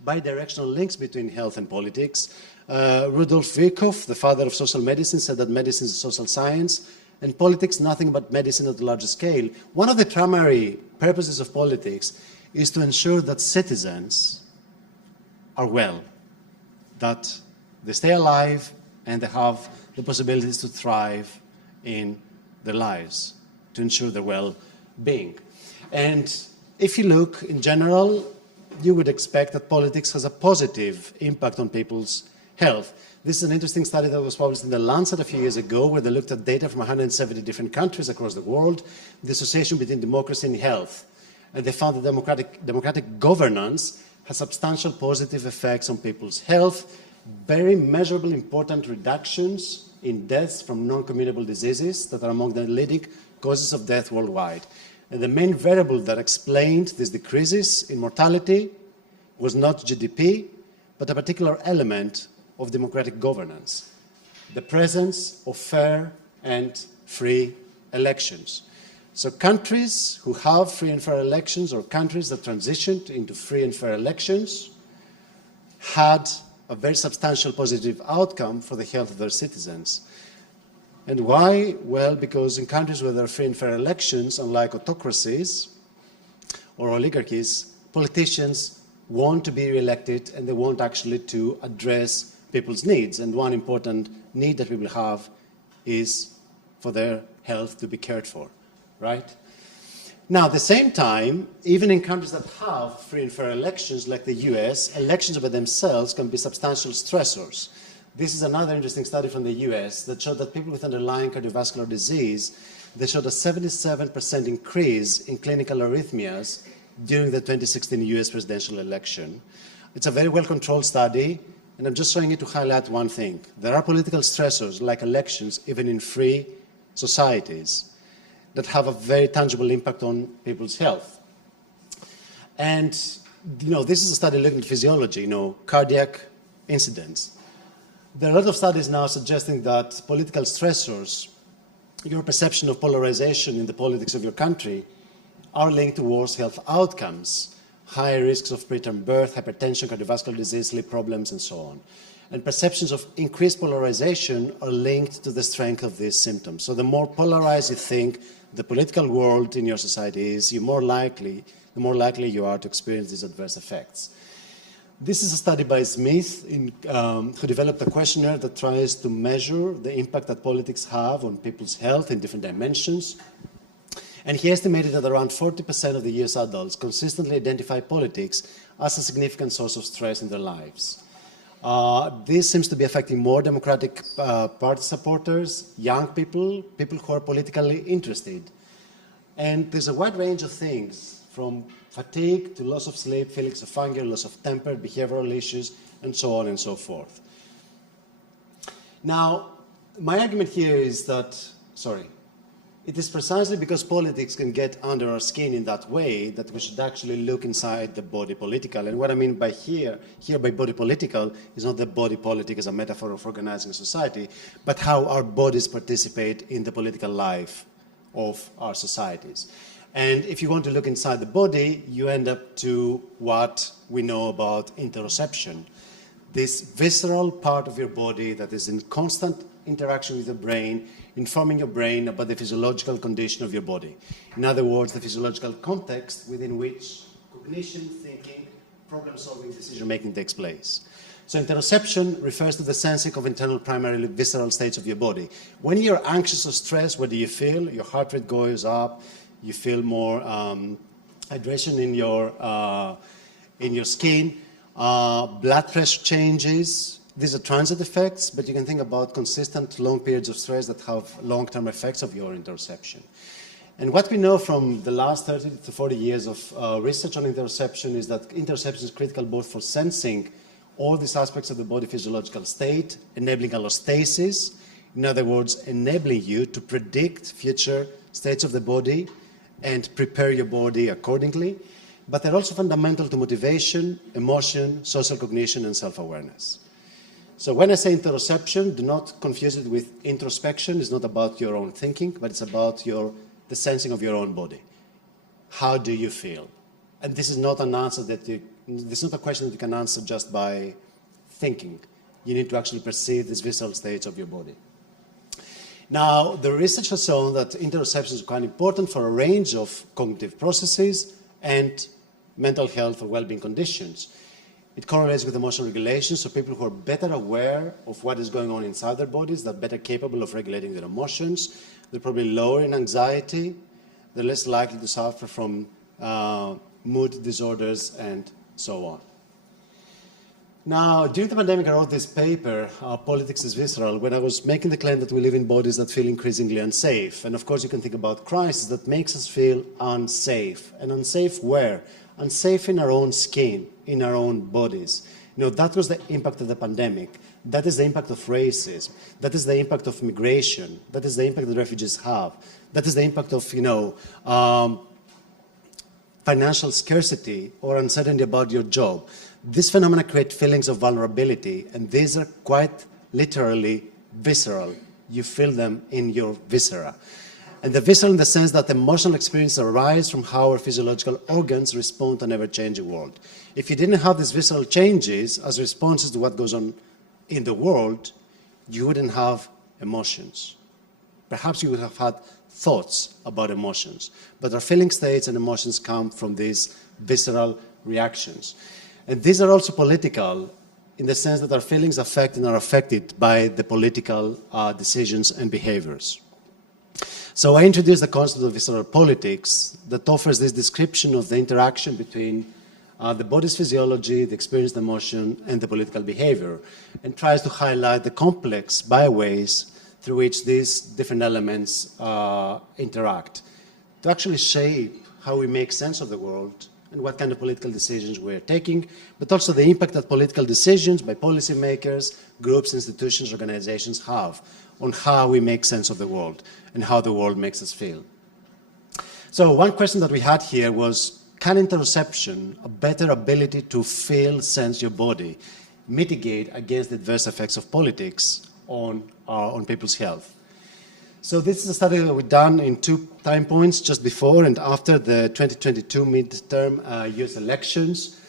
bidirectional links between health and politics. Rudolf Virchow, the father of social medicine, said that medicine is a social science, and politics nothing but medicine at a larger scale. One of the primary purposes of politics is to ensure that citizens are well, that they stay alive, and they have the possibilities to thrive in their lives, to ensure their well-being. And if you look in general, you would expect that politics has a positive impact on people's health. This is an interesting study that was published in The Lancet a few years ago, where they looked at data from 170 different countries across the world, the association between democracy and health. And they found that democratic governance has substantial positive effects on people's health, very measurable, important reductions in deaths from non-communicable diseases that are among the leading causes of death worldwide. And the main variable that explained these decreases in mortality was not GDP, but a particular element of democratic governance, the presence of fair and free elections. So countries who have free and fair elections, or countries that transitioned into free and fair elections, had a very substantial positive outcome for the health of their citizens. And why? Well, because in countries where there are free and fair elections, unlike autocracies or oligarchies, politicians want to be re-elected and they want actually to address people's needs. And one important need that people have is for their health to be cared for, right? Now, at the same time, even in countries that have free and fair elections, like the US, elections by themselves can be substantial stressors. This is another interesting study from the US that showed that people with underlying cardiovascular disease, they showed a 77% increase in clinical arrhythmias during the 2016 US presidential election. It's a very well-controlled study. And I'm just showing it to highlight one thing. There are political stressors, like elections, even in free societies, that have a very tangible impact on people's health. And, this is a study looking at physiology, cardiac incidents. There are a lot of studies now suggesting that political stressors, your perception of polarization in the politics of your country, are linked to worse health outcomes, higher risks of preterm birth, hypertension, cardiovascular disease, sleep problems, and so on. And perceptions of increased polarization are linked to the strength of these symptoms. So the more polarized you think the political world in your society is, the more likely you are to experience these adverse effects. This is a study by Smith, who developed a questionnaire that tries to measure the impact that politics have on people's health in different dimensions. And he estimated that around 40% of the US adults consistently identify politics as a significant source of stress in their lives. This seems to be affecting more Democratic Party supporters, young people, people who are politically interested. And there's a wide range of things, from fatigue to loss of sleep, feelings of anger, loss of temper, behavioral issues, and so on and so forth. Now, my argument here is that, it is precisely because politics can get under our skin in that way that we should actually look inside the body political. And what I mean by here by body political is not the body politic as a metaphor of organizing a society, but how our bodies participate in the political life of our societies. And if you want to look inside the body, you end up to what we know about interoception. This visceral part of your body that is in constant interaction with the brain, informing your brain about the physiological condition of your body. In other words, the physiological context within which cognition, thinking, problem-solving, decision-making takes place. So interoception refers to the sensing of internal, primarily visceral states of your body. When you're anxious or stressed, what do you feel? Your heart rate goes up, you feel more hydration in your skin, blood pressure changes. These are transient effects, but you can think about consistent long periods of stress that have long-term effects of your interoception. And what we know from the last 30 to 40 years of research on interoception is that interoception is critical both for sensing all these aspects of the body physiological state, enabling allostasis, in other words, enabling you to predict future states of the body and prepare your body accordingly, but they're also fundamental to motivation, emotion, social cognition, and self-awareness. So when I say interoception, do not confuse it with introspection. It's not about your own thinking, but it's about the sensing of your own body. How do you feel? And this is not an answer this is not a question that you can answer just by thinking. You need to actually perceive these visceral states of your body. Now, the research has shown that interoception is quite important for a range of cognitive processes and mental health or well-being conditions. It correlates with emotional regulation, so people who are better aware of what is going on inside their bodies, they're better capable of regulating their emotions, they're probably lower in anxiety, they're less likely to suffer from mood disorders, and so on. Now, during the pandemic, I wrote this paper, Politics is Visceral, when I was making the claim that we live in bodies that feel increasingly unsafe. And of course, you can think about crisis that makes us feel unsafe. And unsafe where? Unsafe in our own skin, in our own bodies. That was the impact of the pandemic. That is the impact of racism. That is the impact of migration. That is the impact that refugees have. That is the impact of, financial scarcity or uncertainty about your job. These phenomena create feelings of vulnerability, and these are quite literally visceral. You feel them in your viscera. And the visceral in the sense that emotional experiences arise from how our physiological organs respond to an ever-changing world. If you didn't have these visceral changes as responses to what goes on in the world, you wouldn't have emotions. Perhaps you would have had thoughts about emotions. But our feeling states and emotions come from these visceral reactions. And these are also political in the sense that our feelings affect and are affected by the political decisions and behaviors. So I introduced the concept of visceral politics that offers this description of the interaction between the body's physiology, the experienced emotion, and the political behavior, and tries to highlight the complex byways through which these different elements interact to actually shape how we make sense of the world and what kind of political decisions we're taking, but also the impact that political decisions by policymakers, groups, institutions, organizations have on how we make sense of the world and how the world makes us feel. So one question that we had here was, can interoception, a better ability to feel, sense your body, mitigate against the adverse effects of politics on people's health? So this is a study that we've done in 2 time points, just before and after the 2022 midterm US elections,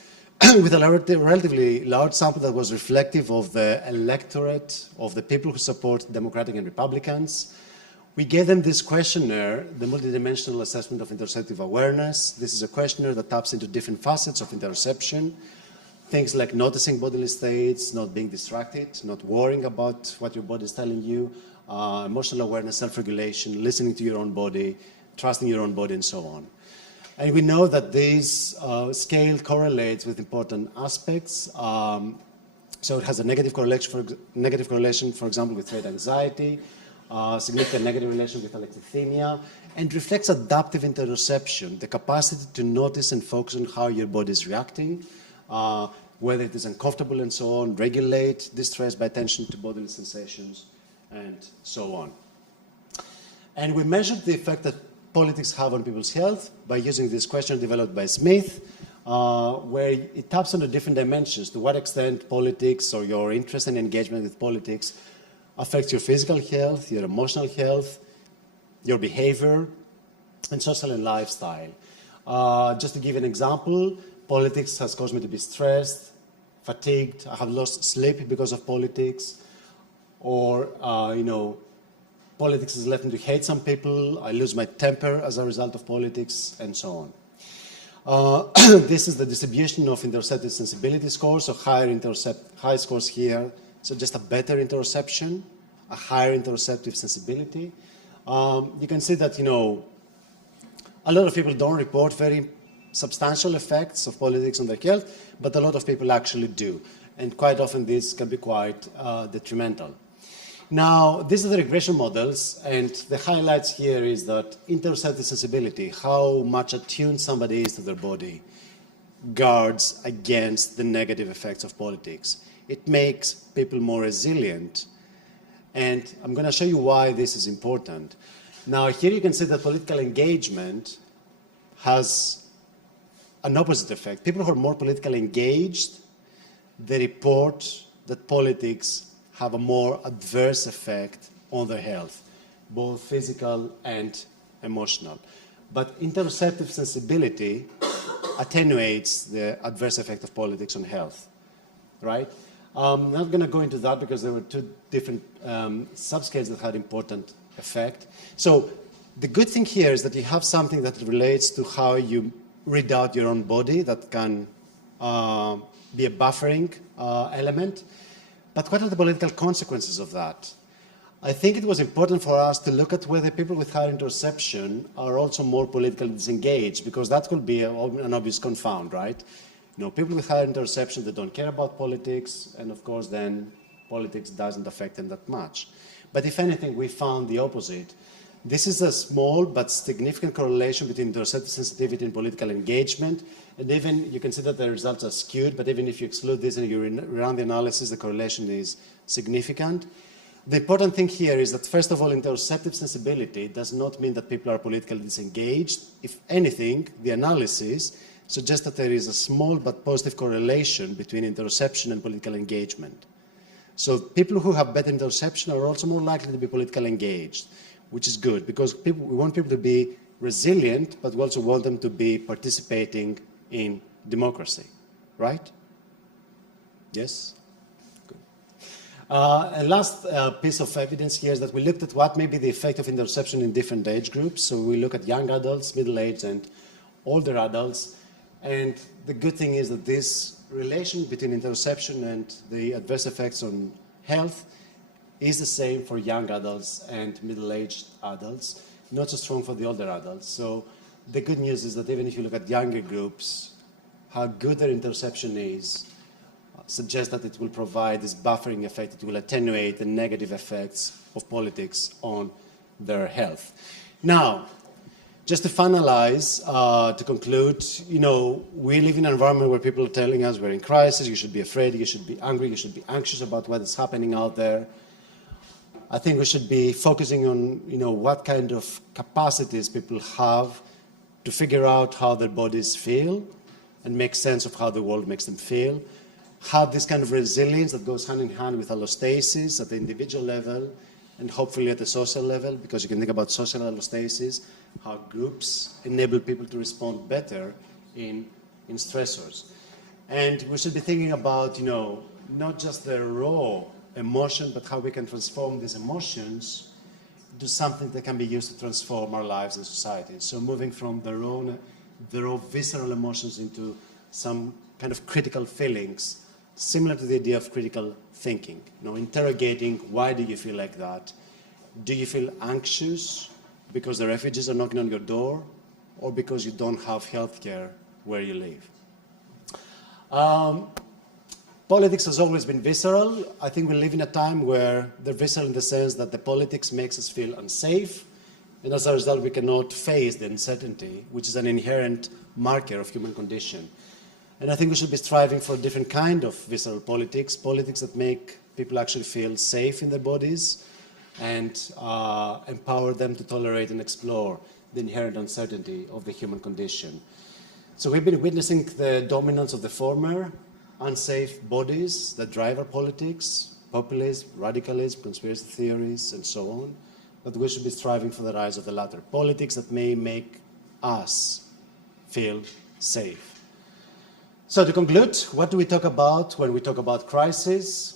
with a relatively large sample that was reflective of the electorate, of the people who support Democratic and Republicans. We gave them this questionnaire, the Multidimensional Assessment of Interoceptive Awareness. This is a questionnaire that taps into different facets of interoception. Things like noticing bodily states, not being distracted, not worrying about what your body is telling you, emotional awareness, self-regulation, listening to your own body, trusting your own body, and so on. And we know that this scale correlates with important aspects. So it has a negative correlation, for example, with trait anxiety, significant negative relation with alexithymia, and reflects adaptive interoception, the capacity to notice and focus on how your body is reacting, whether it is uncomfortable and so on, regulate distress by attention to bodily sensations, and so on. And we measured the effect that politics have on people's health by using this question developed by Smith, where it taps on the different dimensions, to what extent politics or your interest and engagement with politics affects your physical health, your emotional health, your behavior, and social and lifestyle. Just to give an example, politics has caused me to be stressed, fatigued, I have lost sleep because of politics, or, politics has led me to hate some people, I lose my temper as a result of politics, and so on. This is the distribution of interoceptive sensibility scores, so high scores here suggest a better interoception, a higher interoceptive sensibility. You can see that, a lot of people don't report very substantial effects of politics on their health, but a lot of people actually do. And quite often this can be quite detrimental. Now, these are the regression models, and the highlights here is that interoceptive sensibility, how much attuned somebody is to their body, guards against the negative effects of politics. It makes people more resilient. And I'm going to show you why this is important. Now, here you can see that political engagement has an opposite effect. People who are more politically engaged, they report that politics have a more adverse effect on their health, both physical and emotional. But interoceptive sensibility attenuates the adverse effect of politics on health, right? I'm not going to go into that because there were 2 different subscales that had important effect. So the good thing here is that you have something that relates to how you read out your own body that can be a buffering element. But what are the political consequences of that? I think it was important for us to look at whether people with higher interoception are also more politically disengaged, because that could be an obvious confound, right? People with higher interoception, they don't care about politics, and of course then politics doesn't affect them that much. But if anything, we found the opposite. This is a small but significant correlation between interoceptive sensitivity and political engagement, and even you can see that the results are skewed, but even if you exclude this and you run the analysis, the correlation is significant. The important thing here is that, first of all, interoceptive sensibility does not mean that people are politically disengaged. If anything, the analysis suggests that there is a small but positive correlation between interoception and political engagement. So people who have better interoception are also more likely to be politically engaged, which is good, because we want people to be resilient, but we also want them to be participating in democracy, right? Yes? Good. A last piece of evidence here is that we looked at what may be the effect of interoception in different age groups. So we look at young adults, middle-aged, and older adults. And the good thing is that this relation between interoception and the adverse effects on health is the same for young adults and middle-aged adults, not so strong for the older adults. So the good news is that even if you look at younger groups, how good their interoception is suggests that it will provide this buffering effect. It will attenuate the negative effects of politics on their health. Now, Just to finalize, to conclude, you know, we live in an environment where people are telling us we're in crisis, you should be afraid, you should be angry, you should be anxious about what is happening out there. I think we should be focusing on, you know, what kind of capacities people have to figure out how their bodies feel and make sense of how the world makes them feel. Have this kind of resilience that goes hand in hand with allostasis at the individual level and hopefully at the social level, because you can think about social allostasis, how groups enable people to respond better in stressors. And we should be thinking about, you know, not just the raw emotion, but how we can transform these emotions into something that can be used to transform our lives and society. So moving from the raw visceral emotions into some kind of critical feelings, similar to the idea of critical thinking. You know, interrogating, why do you feel like that? Do you feel anxious because the refugees are knocking on your door, or because you don't have health care where you live? Politics has always been visceral. I think we live in a time where they're visceral in the sense that the politics makes us feel unsafe, and as a result we cannot face the uncertainty, which is an inherent marker of human condition. And I think we should be striving for a different kind of visceral politics, politics that make people actually feel safe in their bodies and empower them to tolerate and explore the inherent uncertainty of the human condition. So we've been witnessing the dominance of the former, unsafe bodies that drive our politics, populism, radicalism, conspiracy theories, and so on, but we should be striving for the rise of the latter, politics that may make us feel safe. So to conclude, what do we talk about when we talk about crisis?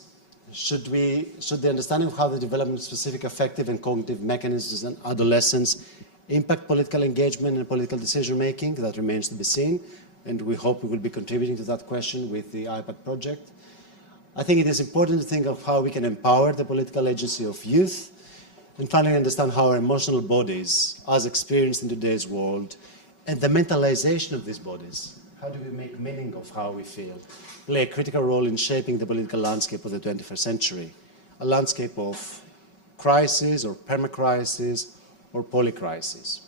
Should the understanding of how the development of specific affective and cognitive mechanisms in adolescence impact political engagement and political decision-making? That remains to be seen, and we hope we will be contributing to that question with the iPad project. I think it is important to think of how we can empower the political agency of youth, and finally understand how our emotional bodies, as experienced in today's world, and the mentalization of these bodies, how do we make meaning of how we feel, play a critical role in shaping the political landscape of the 21st century, a landscape of crisis or permacrisis or polycrisis.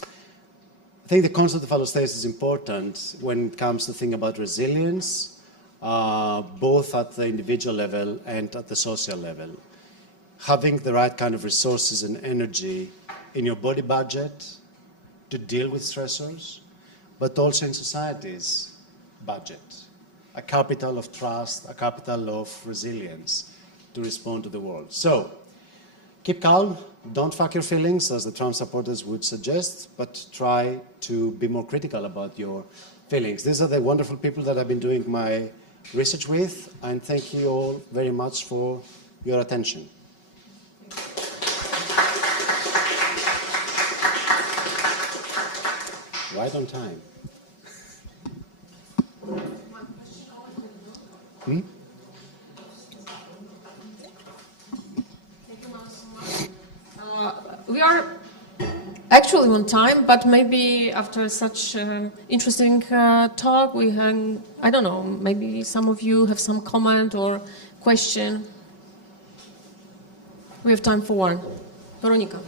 I think the concept of allostasis is important when it comes to thinking about resilience, both at the individual level and at the social level. Having the right kind of resources and energy in your body budget to deal with stressors, but also in society's budget. A capital of trust, a capital of resilience to respond to the world. So, keep calm, don't fuck your feelings, as the Trump supporters would suggest, but try to be more critical about your feelings. These are the wonderful people that I've been doing my research with, and thank you all very much for your attention. Right on time. We are actually on time, but maybe after such interesting talk, we can, I don't know, maybe some of you have some comment or question. We have time for one. Veronika.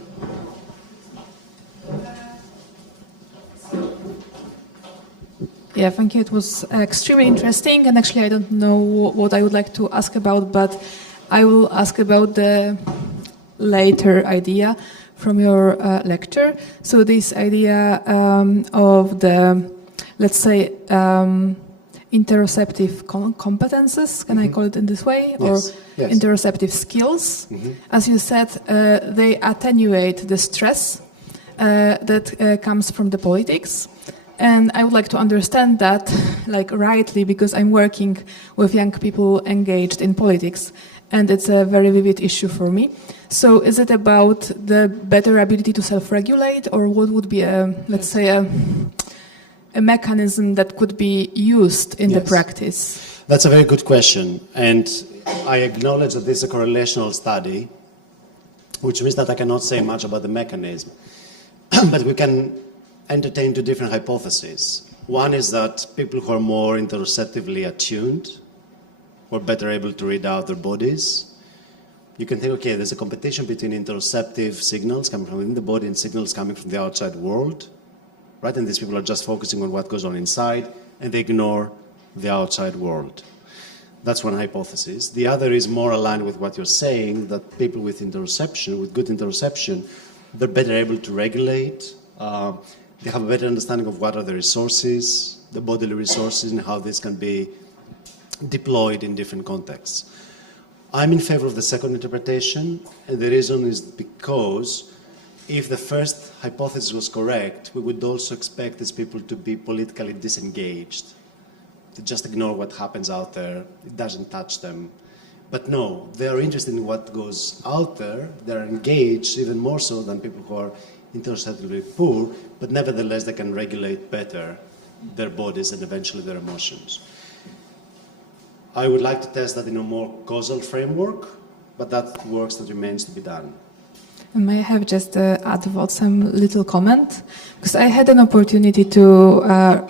Yeah, thank you. It was extremely interesting, and actually I don't know what I would like to ask about, but I will ask about the later idea from your lecture. So this idea of the, let's say, interoceptive competences, can I call it in this way? Yes. Or Yes. interoceptive skills. As you said, they attenuate the stress that comes from the politics. And I would like to understand that, like, rightly, because I'm working with young people engaged in politics, and it's a very vivid issue for me. So is it about the better ability to self-regulate, or what would be a, let's say, a mechanism that could be used in the practice? That's a very good question, and I acknowledge that this is a correlational study, which means that I cannot say much about the mechanism, but we can entertain two different hypotheses. One is that people who are more interoceptively attuned, who are better able to read out their bodies, You can think, okay, there's a competition between interoceptive signals coming from within the body and signals coming from the outside world, right? And these people are just focusing on what goes on inside, and they ignore the outside world. That's one hypothesis. The other is more aligned with what you're saying, that people with interoception, with good interoception, they're better able to regulate. They have a better understanding of what are the resources, the bodily resources, and how this can be deployed in different contexts. I'm in favor of the second interpretation, and the reason is because if the first hypothesis was correct, we would also expect these people to be politically disengaged, to just ignore what happens out there. It doesn't touch them. But no, they are interested in what goes out there. They're engaged even more so than people who are interoceptively poor, but nevertheless they can regulate better their bodies and eventually their emotions. I would like to test that in a more causal framework, but that work that remains to be done. May I have just add some little comment? Because I had an opportunity to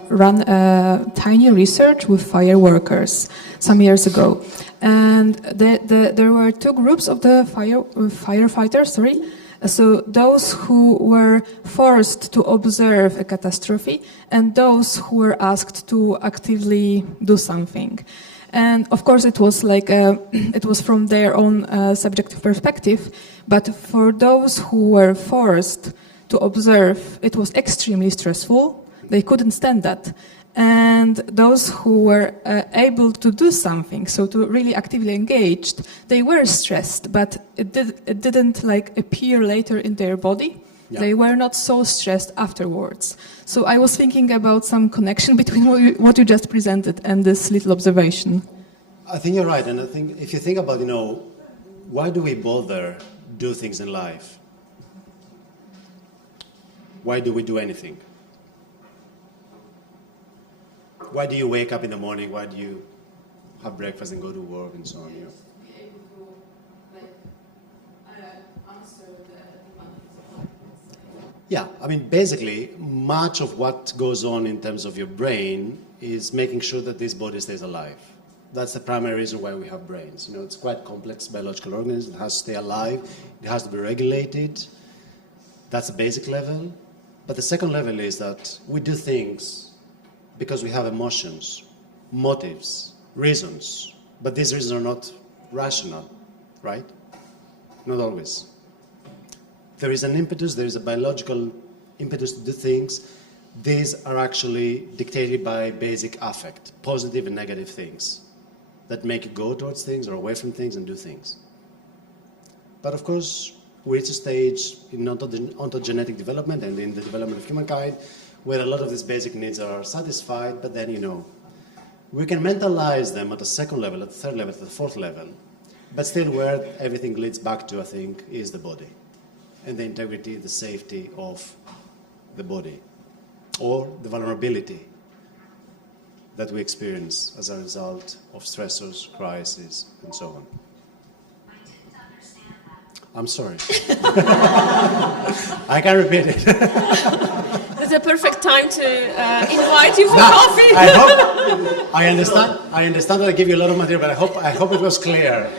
run a tiny research with fire workers some years ago. And there were two groups of the firefighters, So those who were forced to observe a catastrophe and those who were asked to actively do something. And of course, it was it was from their own subjective perspective. But for those who were forced to observe, it was extremely stressful. They couldn't stand that. And those who were able to do something, so to really actively engaged, they were stressed, but it didn't appear later in their body. Yeah. They were not so stressed afterwards. So I was thinking about some connection between what you just presented and this little observation. I think you're right. And I think if you think about, why do we bother do things in life? Why do we do anything? Why do you wake up in the morning? Why do you have breakfast and go to work and so on? Be able to answer the Yeah, basically, much of what goes on in terms of your brain is making sure that this body stays alive. That's the primary reason why we have brains. It's quite complex biological organism. It has to stay alive. It has to be regulated. That's the basic level. But the second level is that we do things because we have emotions, motives, reasons. But these reasons are not rational, right? Not always. There is an impetus, there is a biological impetus to do things. These are actually dictated by basic affect, positive and negative things that make you go towards things or away from things and do things. But of course, we reach a stage in ontogenetic development and in the development of humankind where a lot of these basic needs are satisfied, but then, we can mentalize them at a second level, at the third level, at the fourth level, but still where everything leads back to, I think, is the body and the integrity, the safety of the body, or the vulnerability that we experience as a result of stressors, crises, and so on. I didn't understand that. I'm sorry. I can repeat it. It's a perfect time to invite you for coffee. I understand that I give you a lot of material, but I hope it was clear.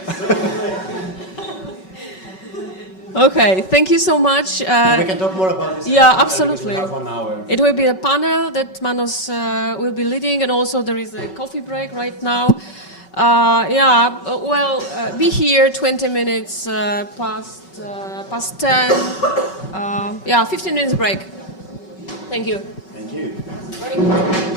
Okay, thank you so much. We can talk more about this. Yeah, absolutely. We have 1 hour. It will be a panel that Manos will be leading, and also there is a coffee break right now. Be here 20 minutes past 10. 15 minutes break. Thank you. Thank you.